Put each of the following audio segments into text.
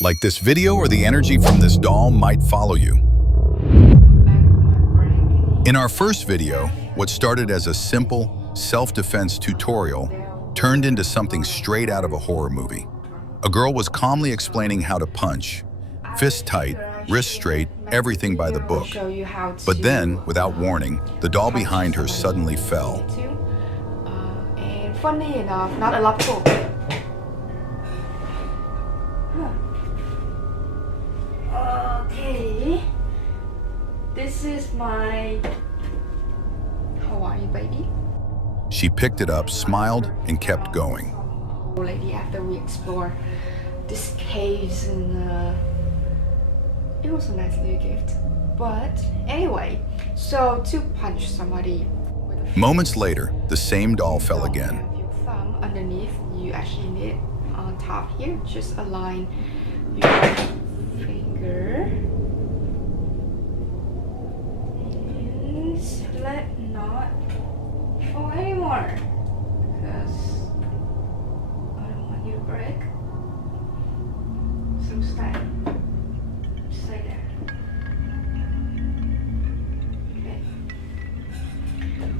like this video or the energy from this doll might follow you. In our first video, what started as a simple self-defense tutorial turned into something straight out of a horror movie. A girl was calmly explaining how to punch, fist tight, wrist straight, everything by the book. But then, without warning, the doll behind her suddenly fell. And funny enough, not a lot of people. Okay. This is my Hawaii baby. She picked it up, smiled, and kept going. Lady, after we explore these caves, and it was a nice little gift. But anyway, so to punch somebody with a Moments later, the same doll fell again. Have your thumb underneath, you actually need on top here, just align your finger and let not fall anymore, because I don't want you to break. So stay there. Okay.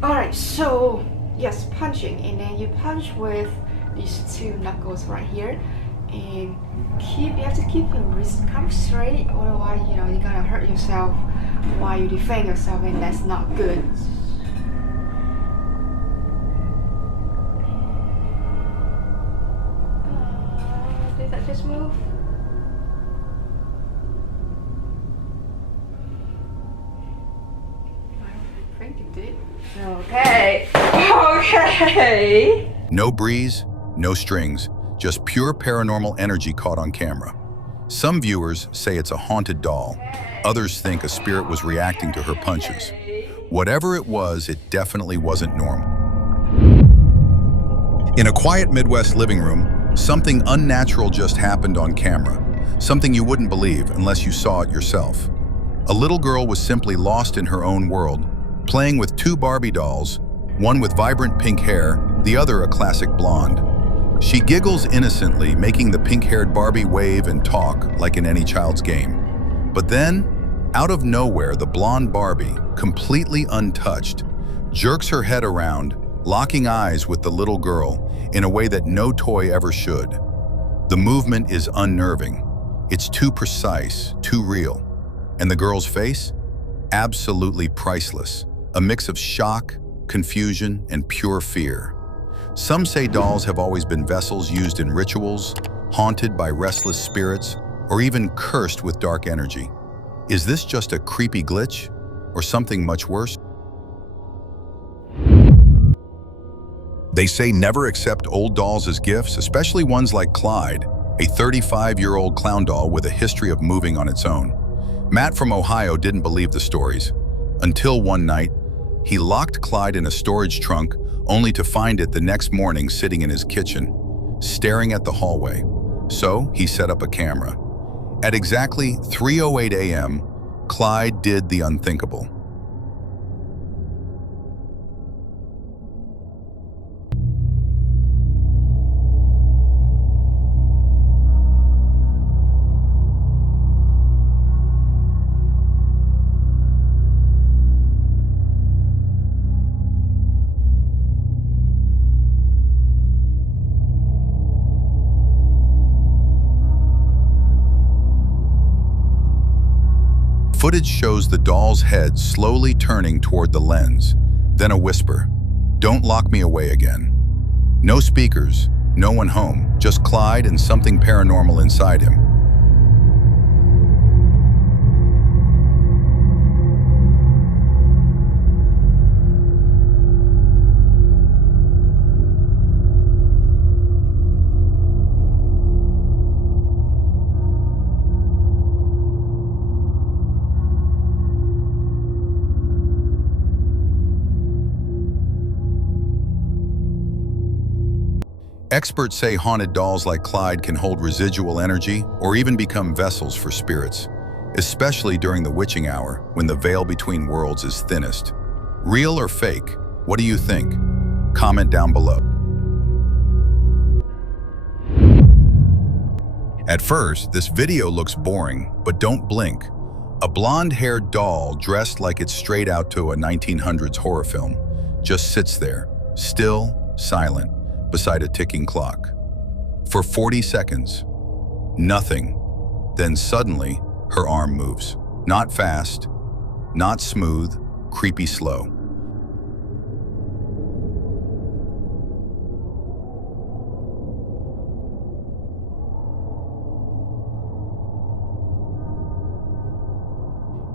Alright, so yes, punching, and then you punch with these two knuckles right here, and you have to keep your wrist kind of straight, otherwise you're gonna hurt yourself while you defend yourself, and that's not good. Did that just move? I don't think it did. Okay. Okay. No breeze, no strings, just pure paranormal energy caught on camera. Some viewers say it's a haunted doll. Others think a spirit was reacting to her punches. Whatever it was, it definitely wasn't normal. In a quiet Midwest living room, something unnatural just happened on camera. Something you wouldn't believe unless you saw it yourself. A little girl was simply lost in her own world, playing with two Barbie dolls, one with vibrant pink hair, the other a classic blonde. She giggles innocently, making the pink-haired Barbie wave and talk like in any child's game. But then, out of nowhere, the blonde Barbie, completely untouched, jerks her head around, locking eyes with the little girl in a way that no toy ever should. The movement is unnerving. It's too precise, too real. And the girl's face? Absolutely priceless. A mix of shock, confusion, and pure fear. Some say dolls have always been vessels used in rituals, haunted by restless spirits, or even cursed with dark energy. Is this just a creepy glitch, or something much worse? They say never accept old dolls as gifts, especially ones like Clyde, a 35-year-old clown doll with a history of moving on its own. Matt from Ohio didn't believe the stories, until one night, he locked Clyde in a storage trunk only to find it the next morning sitting in his kitchen, staring at the hallway. So he set up a camera. At exactly 3:08 a.m., Clyde did the unthinkable. Footage shows the doll's head slowly turning toward the lens, then a whisper, "Don't lock me away again." No speakers, no one home, just Clyde and something paranormal inside him. Experts say haunted dolls like Clyde can hold residual energy or even become vessels for spirits, especially during the witching hour when the veil between worlds is thinnest. Real or fake? What do you think? Comment down below. At first, this video looks boring, but don't blink. A blonde-haired doll dressed like it's straight out to a 1900s horror film just sits there, still, silent, beside a ticking clock. For 40 seconds, nothing. Then suddenly, her arm moves. Not fast, not smooth, creepy slow.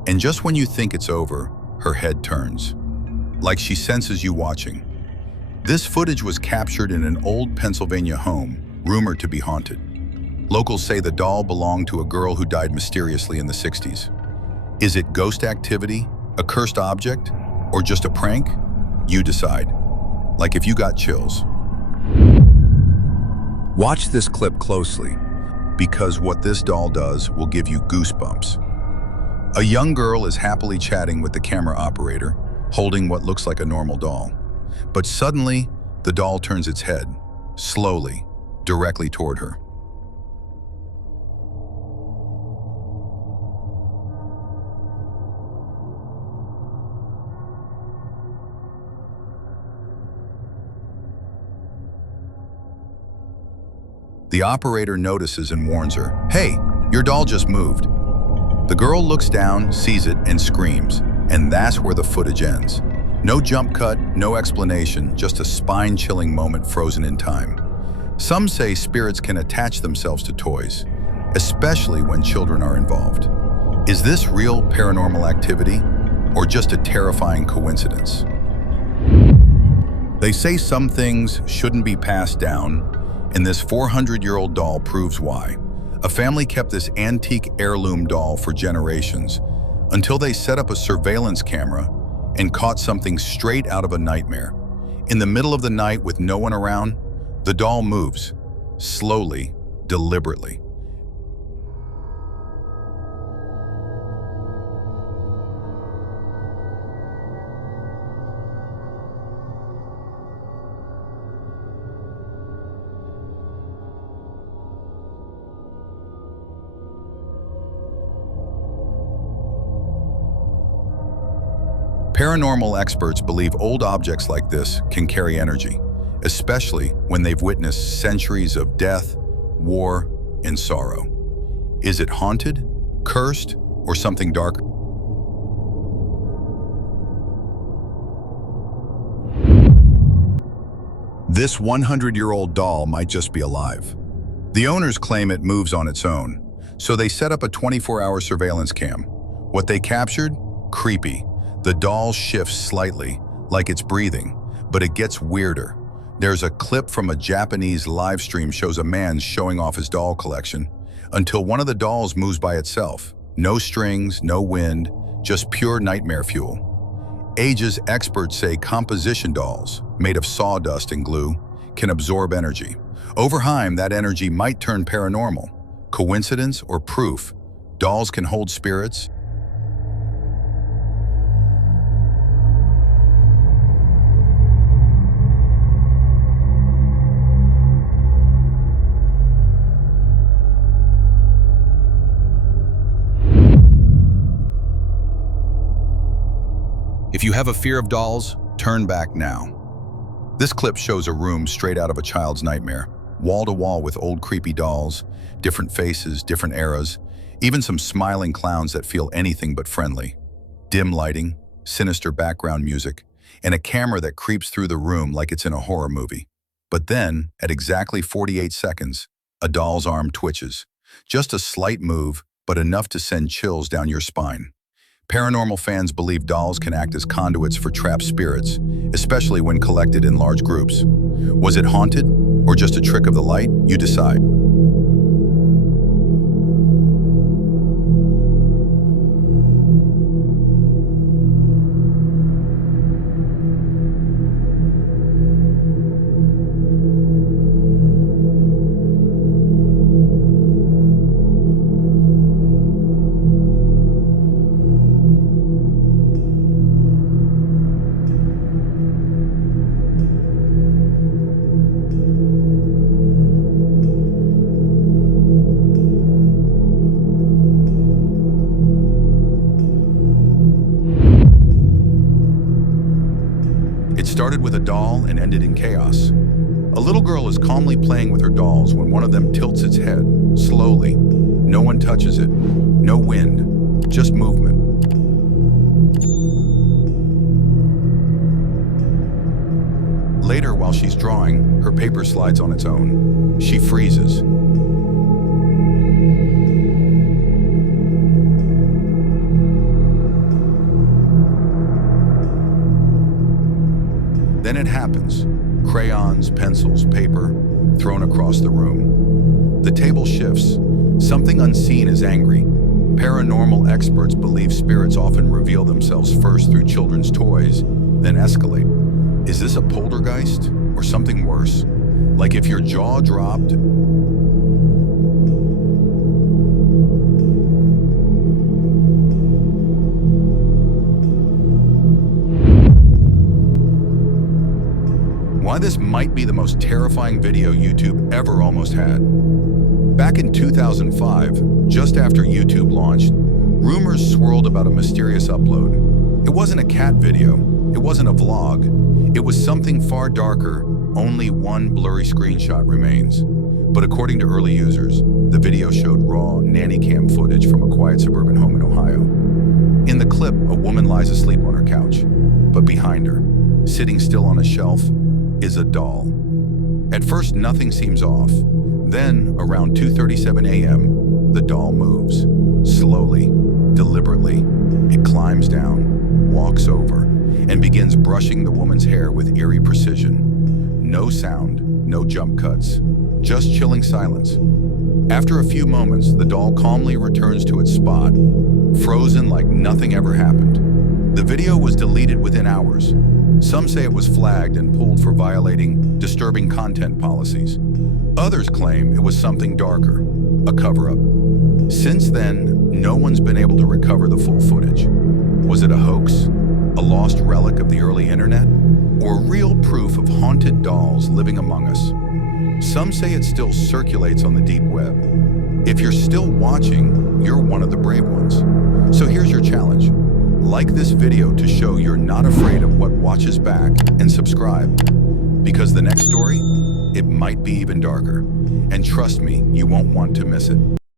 And just when you think it's over, her head turns, like she senses you watching. This footage was captured in an old Pennsylvania home, rumored to be haunted. Locals say the doll belonged to a girl who died mysteriously in the 60s. Is it ghost activity, a cursed object, or just a prank? You decide. Like if you got chills. Watch this clip closely, because what this doll does will give you goosebumps. A young girl is happily chatting with the camera operator, holding what looks like a normal doll. But suddenly, the doll turns its head, slowly, directly toward her. The operator notices and warns her, "Hey, your doll just moved." The girl looks down, sees it, and screams, and that's where the footage ends. No jump cut, no explanation, just a spine-chilling moment frozen in time. Some say spirits can attach themselves to toys, especially when children are involved. Is this real paranormal activity, or just a terrifying coincidence? They say some things shouldn't be passed down, and this 400-year-old doll proves why. A family kept this antique heirloom doll for generations until they set up a surveillance camera and caught something straight out of a nightmare. In the middle of the night with no one around, the doll moves, slowly, deliberately. Paranormal experts believe old objects like this can carry energy, especially when they've witnessed centuries of death, war, and sorrow. Is it haunted, cursed, or something darker? This 100-year-old doll might just be alive. The owners claim it moves on its own, so they set up a 24-hour surveillance cam. What they captured? Creepy. The doll shifts slightly, like it's breathing, but it gets weirder. There's a clip from a Japanese live stream shows a man showing off his doll collection until one of the dolls moves by itself. No strings, no wind, just pure nightmare fuel. Age's experts say composition dolls, made of sawdust and glue, can absorb energy. Over time, that energy might turn paranormal. Coincidence or proof? Dolls can hold spirits. If you have a fear of dolls, turn back now. This clip shows a room straight out of a child's nightmare, wall to wall with old creepy dolls, different faces, different eras, even some smiling clowns that feel anything but friendly. Dim lighting, sinister background music, and a camera that creeps through the room like it's in a horror movie. But then, at exactly 48 seconds, a doll's arm twitches. Just a slight move, but enough to send chills down your spine. Paranormal fans believe dolls can act as conduits for trapped spirits, especially when collected in large groups. Was it haunted, or just a trick of the light? You decide. started with a doll and ended in chaos. A little girl is calmly playing with her dolls when one of them tilts its head, slowly. No one touches it. No wind, just movement. Later, while she's drawing, her paper slides on its own. She freezes. Then it happens. Crayons, pencils, paper, thrown across the room. The table shifts. Something unseen is angry. Paranormal experts believe spirits often reveal themselves first through children's toys, then escalate. Is this a poltergeist or something worse? Like if your jaw dropped? Why this might be the most terrifying video YouTube ever almost had. Back in 2005, just after YouTube launched, rumors swirled about a mysterious upload. It wasn't a cat video, it wasn't a vlog, it was something far darker. Only one blurry screenshot remains. But according to early users, the video showed raw nanny cam footage from a quiet suburban home in Ohio. In the clip, a woman lies asleep on her couch, but behind her, sitting still on a shelf, is a doll. At first, nothing seems off. Then, around 2:37 a.m., the doll moves. Slowly, deliberately, it climbs down, walks over, and begins brushing the woman's hair with eerie precision. No sound, no jump cuts, just chilling silence. After a few moments, the doll calmly returns to its spot, frozen like nothing ever happened. The video was deleted within hours. Some say it was flagged and pulled for violating disturbing content policies. Others claim it was something darker, a cover-up. Since then, no one's been able to recover the full footage. Was it a hoax? A lost relic of the early internet? Or real proof of haunted dolls living among us? Some say it still circulates on the deep web. If you're still watching, you're one of the brave ones. So here's your challenge. Like this video to show you're not afraid of what watches back, and subscribe. Because the next story, it might be even darker. And trust me, you won't want to miss it.